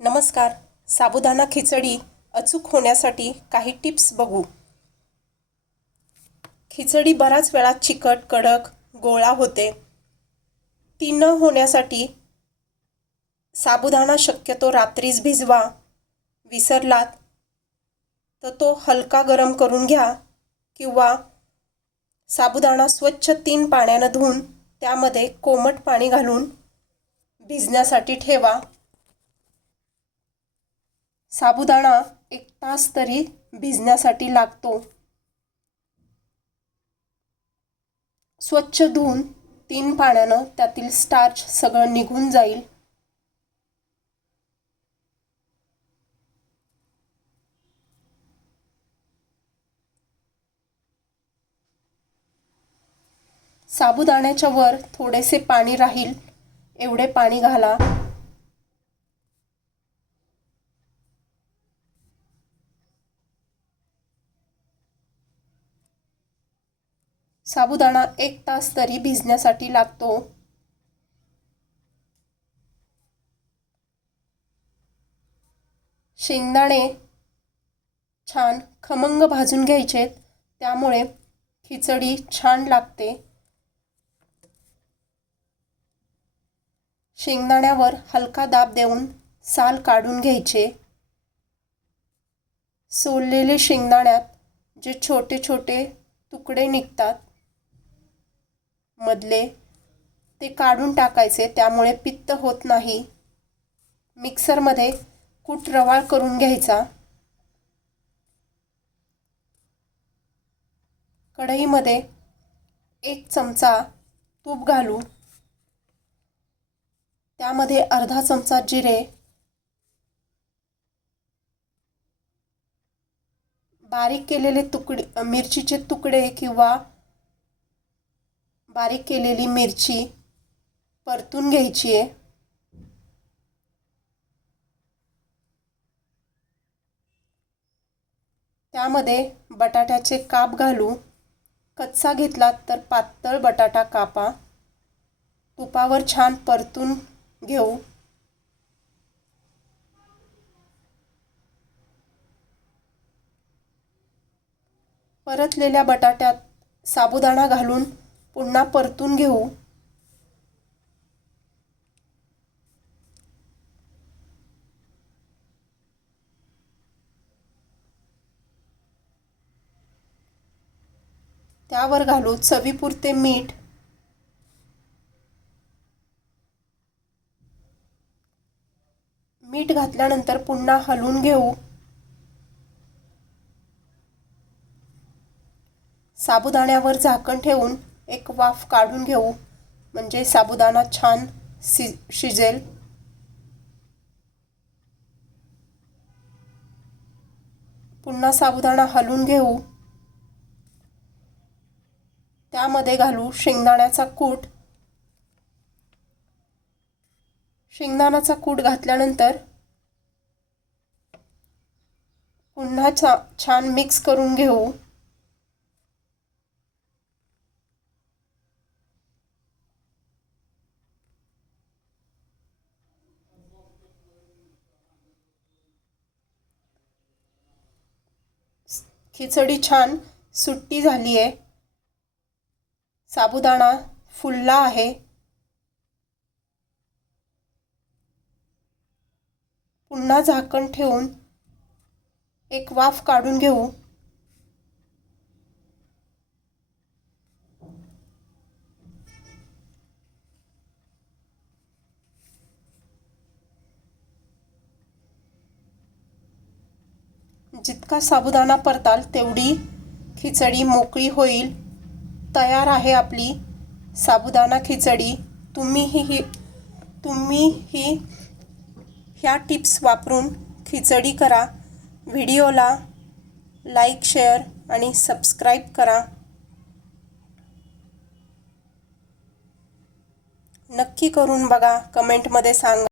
नमस्कार. साबुदाणा खिचडी अचूक होण्यासाठी काही टिप्स बघू. खिचडी बराच वेळा चिकट कडक गोळा होते. ती न होण्यासाठी साबुदाणा शक्यतो रात्रीच भिजवा. विसरलात तर तो हलका गरम करून घ्या किंवा साबुदाणा स्वच्छ तीन पाण्यानं धुवून त्यामध्ये कोमट पाणी घालून भिजण्यासाठी ठेवा. साबुदाणा एक तास तरी भिजण्यासाठी लागतो. स्वच्छ धुवून तीन पाण्यानं त्यातील स्टार्च सगळं निघून जाईल. साबुदाण्याच्या वर थोडेसे पाणी राहील. एवढे पाणी घाला. साबुदाणा एक तास तरी भिजण्यासाठी लागतो. शेंगदाणे छान खमंग भाजून घ्यायचेत त्यामुळे खिचडी छान लागते. शेंगदाण्यावर हलका दाब देऊन साल काढून घ्यायचे. सोललेले शेंगदाण्यात जे छोटे छोटे तुकडे निघतात मधले ते काढून टाकायचे त्यामुळे पित्त होत नाही. मिक्सरमध्ये कूट रवाळ करून घ्यायचा. कढईमध्ये एक चमचा तूप घालू. त्यामध्ये अर्धा चमचा जिरे बारीक केलेले तुकडे मिरचीचे तुकडे किंवा बारीक केलेली मिरची परतून घ्यायची आहे. त्यामध्ये बटाट्याचे काप घालू. कच्चा घेतलात तर पातळ बटाटा कापा. तुपावर छान परतून घेऊ. परतलेल्या बटाट्यात साबुदाणा घालून पुन्हा परतून घेऊ. त्यावर घालू चवीपुरते मीठ. मीठ घातल्यानंतर पुन्हा हलवून घेऊ. साबुदाण्यावर झाकण ठेवून एक वाफ काढून घेऊ. म्हणजे साबुदाणा छान शि शिजेल. पुन्हा साबुदाणा हलवून घेऊ. त्यामध्ये घालू शेंगदाण्याचा कूट. शेंगदाण्याचा कूट घातल्यानंतर पुन्हा छा छान मिक्स करून घेऊ. खिचडी छान सुट्टी झाली आहे. साबुदाणा फुलला आहे. पुन्हा झाकण ठेवून एक वाफ काढून घेऊ. जितका साबुदाणा परताल तेवढी खिचडी मोकळी होईल. तयार आहे आपली साबुदाणा खिचडी. तुम्हीही ही तुम्हीही ह्या टिप्स वापरून खिचडी करा. व्हिडिओला लाईक शेअर आणि सबस्क्राईब करा. नक्की करून बघा. कमेंटमध्ये सांगा.